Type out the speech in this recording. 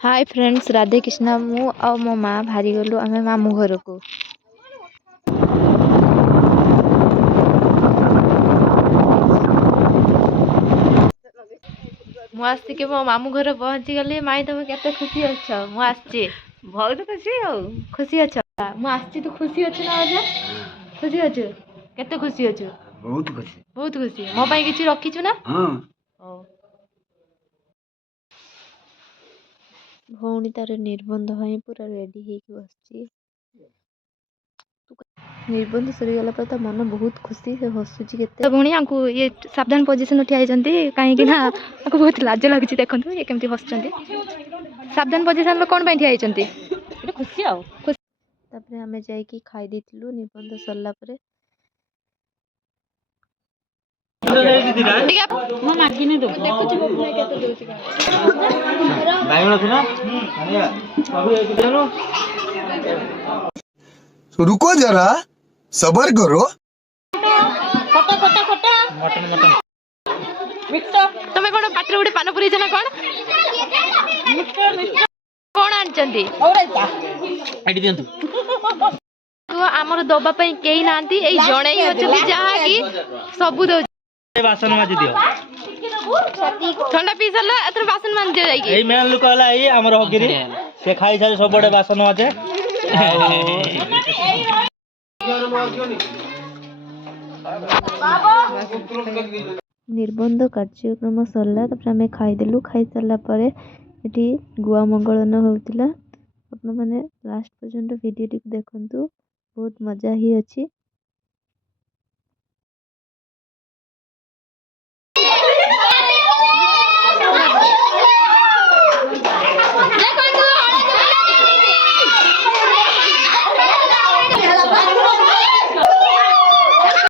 Hi friends, Radhe Krishna. मु और मो माँ भारी गलु आम मामू घर को। मुझे मो मामू घर पहुँची गली। माई तुम केते खुशी अच्छ? मुझे बहुत खुशी हो। खुशी अच्छ? मुझे तू खुशी अच्छ ना? आज खुशी अच्छ? केते खुशी अच्छ? बहुत खुशी। बहुत खुशी। मो पाई किछि रखिछु ना? हाँ। भौणी तार निबंध भाई पूरा रेडी हो बस। निबंध सरीगला पर ता मन बहुत खुशी से हसुची केते। भौणी आंकु ये सावधान पोजीशन उठी आइजंती काहे ना आंकु बहुत लाज लागुची। देखंतु ये केमती हसचंती। सावधान पोजीशन में कोन बैठी आइजंती? एटा खुशी आ। तापरे हमें जाई की खाई देथिलु। निबंध सरला परे मैं मागिनी दो देखुची बबू भाई केते दोची का बाइगण थी ना चलो रुको जरा, सबर करो। खटा खटा खटा मटन मटन मिक्स। तमे कोन पात्र उडे पान पुरी जना कोन मिक्स कोन आनचंती? औरैता आइडी दियंतु तो आमर दबा पई केही नांती। एई जणे ही अछती जहा की सबु दो। बासन माजी दियो ठंडा पी सरला एतर बासन मान दे जाई। एई मेन लोक हला एई हमर हगिरी से खाई सारे सब बडे बासन माजे। निबंध कार्यक्रम सरला तापर हमें खाई देलु। खाई सरला परे एठी गुआ मंगलन होउतिला। अपन माने लास्ट पर्यंत वीडियो टिक देखंतु, बहुत मजा ही अछि।